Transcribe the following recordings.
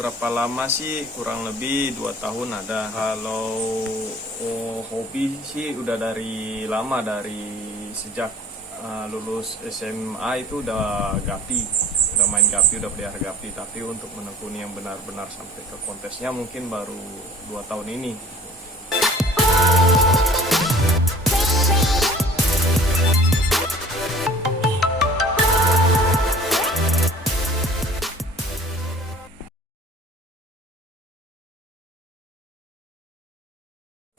berapa lama sih, kurang lebih 2 tahun ada. Kalau hobi sih udah dari lama, dari sejak lulus SMA itu udah gapi, udah main gapi, udah pelihara gapi. Tapi untuk menekuni yang benar-benar sampai ke kontesnya mungkin baru 2 tahun ini.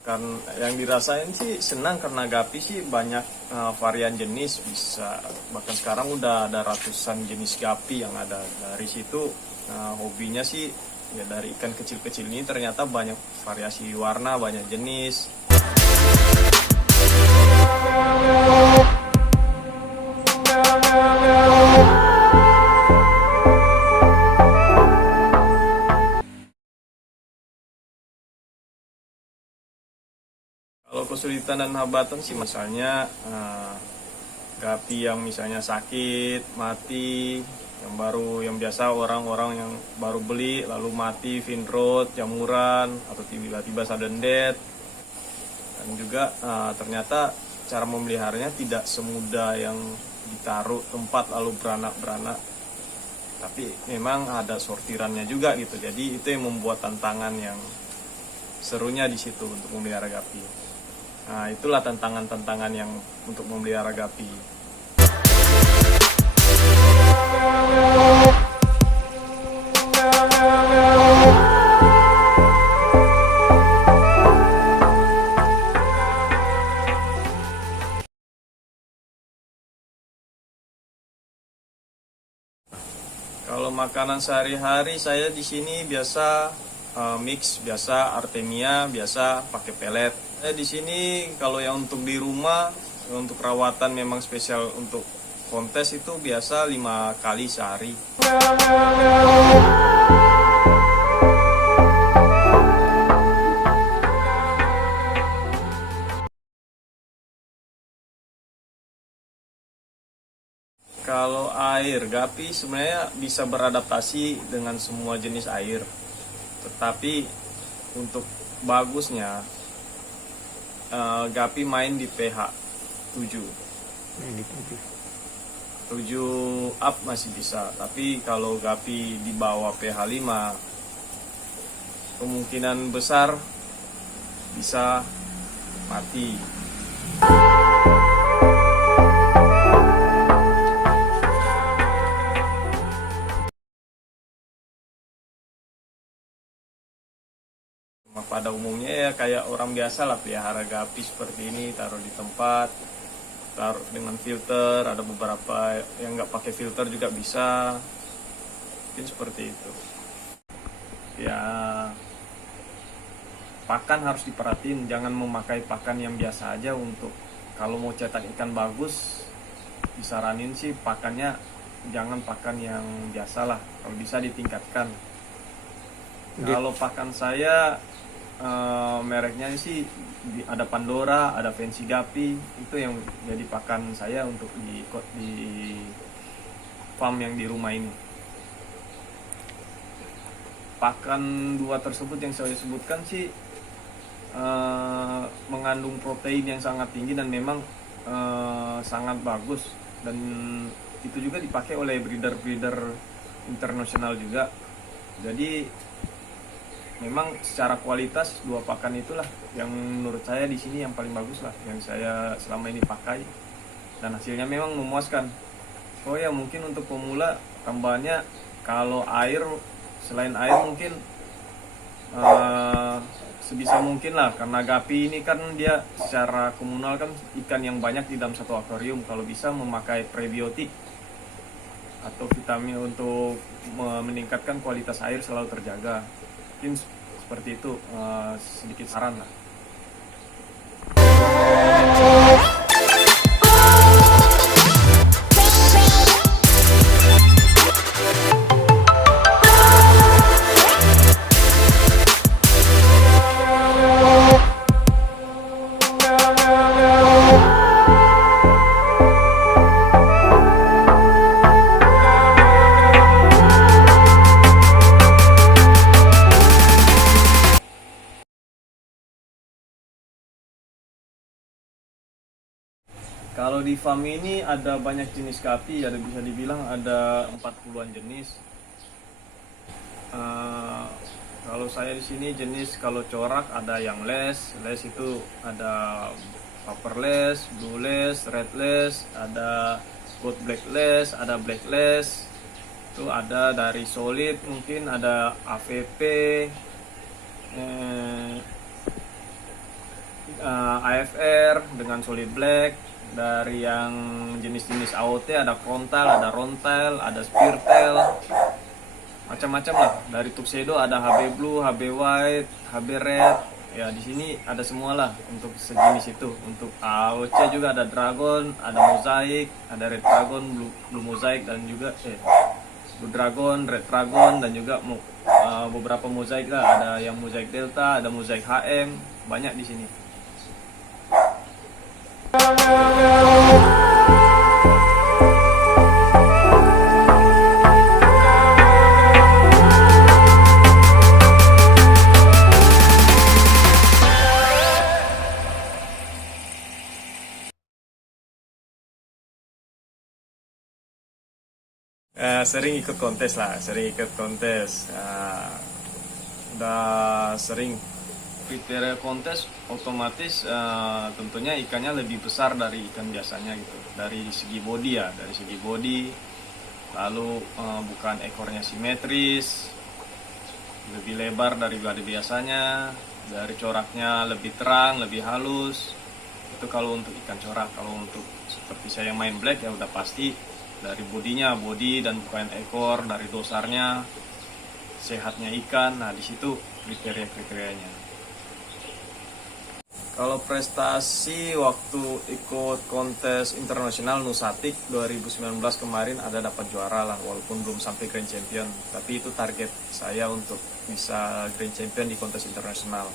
Kan yang dirasain sih senang karena gapi sih banyak varian jenis, bisa bahkan sekarang udah ada ratusan jenis gapi yang ada. Dari situ hobinya sih ya, dari ikan kecil-kecil ini ternyata banyak variasi warna, banyak jenis. Kalau kesulitan dan hambatan sih misalnya gapi yang misalnya sakit, mati, yang biasa orang-orang yang baru beli lalu mati, finrod, jamuran, atau tiba-tiba sudden death. Dan juga ternyata cara memeliharanya tidak semudah yang ditaruh tempat lalu beranak-beranak. Tapi memang ada sortirannya juga gitu. Jadi itu yang membuat tantangan yang serunya di situ untuk memelihara gapi. Nah, itulah tantangan-tantangan yang untuk memelihara gapi. Kalau makanan sehari-hari saya di sini biasa mix, biasa Artemia, biasa pakai pelet. Di sini kalau yang untuk di rumah, untuk rawatan memang spesial untuk kontes itu biasa 5 kali sehari. Kalau air, gapi sebenarnya bisa beradaptasi dengan semua jenis air. Tetapi untuk bagusnya gapi main di pH 7. 7 up masih bisa, tapi kalau gapi di bawah pH 5 kemungkinan besar bisa mati. Pada umumnya ya kayak orang biasa lah, pelihara gapi seperti ini, taruh di tempat, taruh dengan filter. Ada beberapa yang nggak pakai filter juga bisa, mungkin seperti itu ya. Pakan harus diperhatiin, jangan memakai pakan yang biasa aja. Untuk kalau mau cetak ikan bagus, disaranin sih pakannya jangan pakan yang biasa lah, kalau bisa ditingkatkan. Kalau pakan saya mereknya sih ada Pandora, ada Fancy Gapi, itu yang jadi pakan saya untuk di farm yang di rumah ini. Pakan 2 tersebut yang saya sebutkan sih mengandung protein yang sangat tinggi dan memang sangat bagus, dan itu juga dipakai oleh breeder-breeder internasional juga. Jadi memang secara kualitas 2 pakan itulah yang menurut saya di sini yang paling bagus lah, yang saya selama ini pakai, dan hasilnya memang memuaskan. Oh ya, mungkin untuk pemula tambahannya kalau air, selain air mungkin sebisa mungkin lah, karena gapi ini kan dia secara komunal kan ikan yang banyak di dalam satu akuarium. Kalau bisa memakai prebiotik atau vitamin untuk meningkatkan kualitas air selalu terjaga. Mungkin seperti itu, sedikit saran lah. Kalau di farm ini ada banyak jenis kapi, ada bisa dibilang ada 40-an jenis. Kalau saya di sini jenis kalau corak ada yang les itu ada paperless, blueless, redless, ada gold blackless, ada blackless. Itu ada dari solid, mungkin ada AVP, AFR dengan solid black. Dari yang jenis-jenis AOT ada frontal, ada rontal, ada speartail, macam-macam lah. Dari tuxedo ada HB blue, HB white, HB red. Ya di sini ada semua lah untuk sejenis itu. Untuk AOC juga ada dragon, ada mosaic, ada red dragon, blue mosaic, dan juga blue dragon, red dragon, dan juga beberapa mosaic lah. Ada yang mosaic delta, ada mosaic HM, banyak di sini. Sering ikut kontes lah, udah sering kriteria kontes, otomatis tentunya ikannya lebih besar dari ikan biasanya gitu. Dari segi body ya, lalu bukan ekornya simetris, lebih lebar daripada biasanya, dari coraknya lebih terang, lebih halus. Itu kalau untuk ikan corak. Kalau untuk seperti saya yang main black ya udah pasti dari body dan bukan ekor, dari dosarnya, sehatnya ikan. Nah di situ kriterianya. Kalau prestasi waktu ikut kontes internasional Nusatik 2019 kemarin ada dapat juara lah, walaupun belum sampai Grand Champion. Tapi itu target saya untuk bisa Grand Champion di kontes internasional.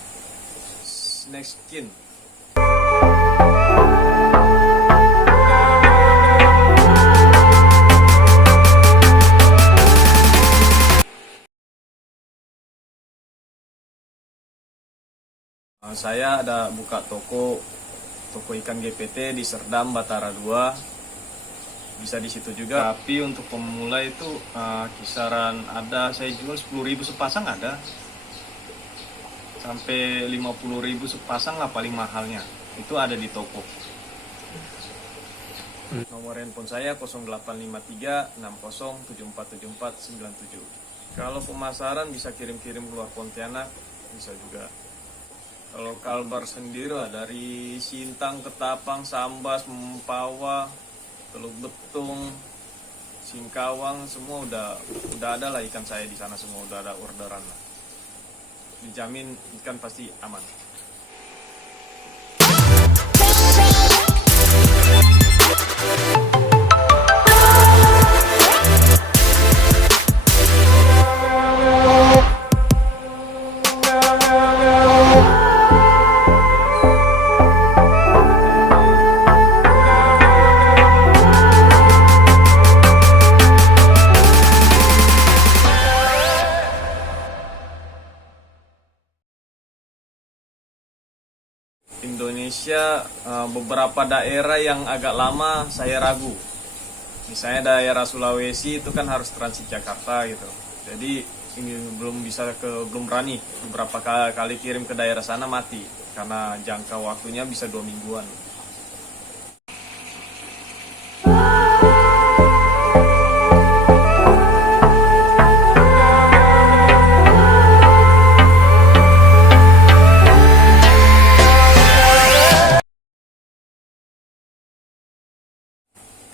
Next skin. Saya ada buka toko ikan GPT di Serdam Batara 2. Bisa di situ juga. Tapi untuk pemula itu kisaran ada saya jual 10.000 sepasang ada. Sampai 50.000 sepasang lah paling mahalnya. Itu ada di toko. Nomor handphone saya 0853 60 7474 97. Kalau pemasaran bisa kirim-kirim keluar Pontianak, bisa juga. Kalau Kalbar sendiri lah, dari Sintang, Ketapang, Sambas, Mempawah, Teluk Betung, Singkawang, semua udah ada lah ikan saya di sana, semua udah ada orderan lah. Dijamin ikan pasti aman. Indonesia beberapa daerah yang agak lama saya ragu. Misalnya daerah Sulawesi itu kan harus transit Jakarta gitu. Jadi ini belum berani. Beberapa kali kirim ke daerah sana mati karena jangka waktunya bisa 2 mingguan.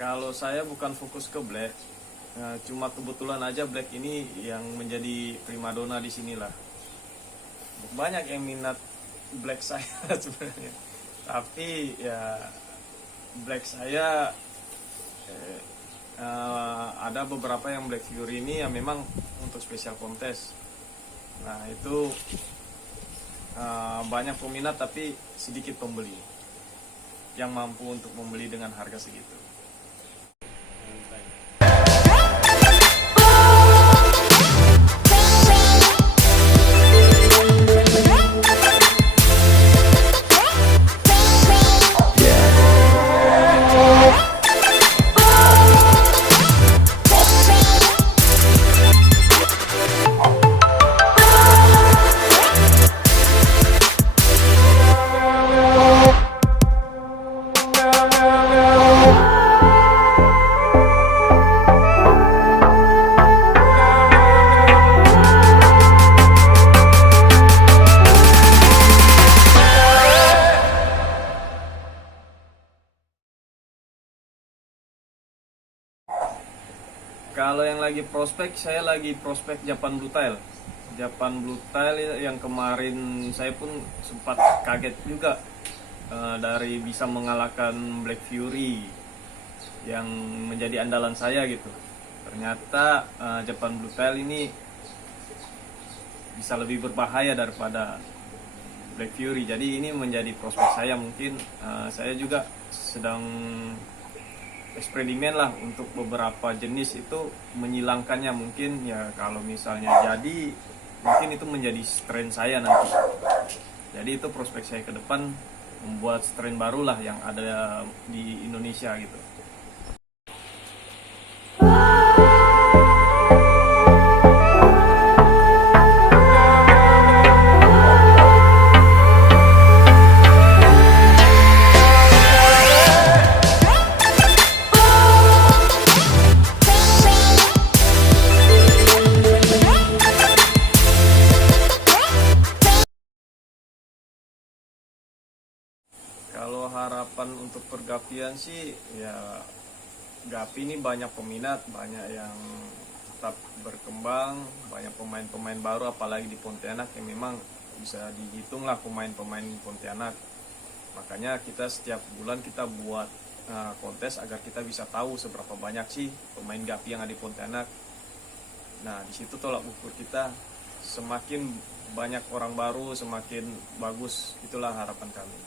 Kalau saya bukan fokus ke black, cuma kebetulan aja black ini yang menjadi primadona di sinilah. Banyak yang minat black saya sebenarnya, tapi ya black saya ada beberapa yang black figure ini yang memang untuk spesial kontes. Nah itu banyak peminat tapi sedikit pembeli yang mampu untuk membeli dengan harga segitu. Kalau yang lagi prospek, saya lagi prospek Japan Blue Tile. Japan Blue Tile yang kemarin saya pun sempat kaget juga dari bisa mengalahkan Black Fury yang menjadi andalan saya gitu. Ternyata Japan Blue Tile ini bisa lebih berbahaya daripada Black Fury. Jadi ini menjadi prospek saya. Mungkin saya juga sedang eksperimen lah untuk beberapa jenis itu menyilangkannya. Mungkin ya kalau misalnya jadi, mungkin itu menjadi strain saya nanti. Jadi itu prospek saya ke depan, membuat strain barulah yang ada di Indonesia gitu. Kalau harapan untuk pergapian sih ya, Gapi ini banyak peminat, banyak yang tetap berkembang, banyak pemain-pemain baru apalagi di Pontianak yang memang bisa dihitung lah pemain-pemain Pontianak. Makanya kita setiap bulan kita buat kontes agar kita bisa tahu seberapa banyak sih pemain Gapi yang ada di Pontianak. Nah, di situ tolak ukur kita, semakin banyak orang baru semakin bagus, itulah harapan kami.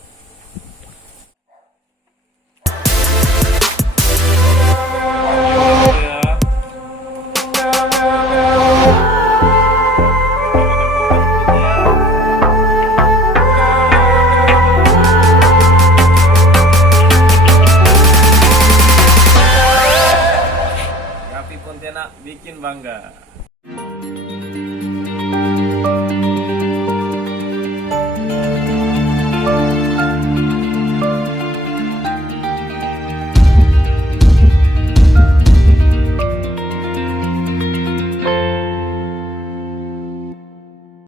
Gapi Pontianak bikin bangga.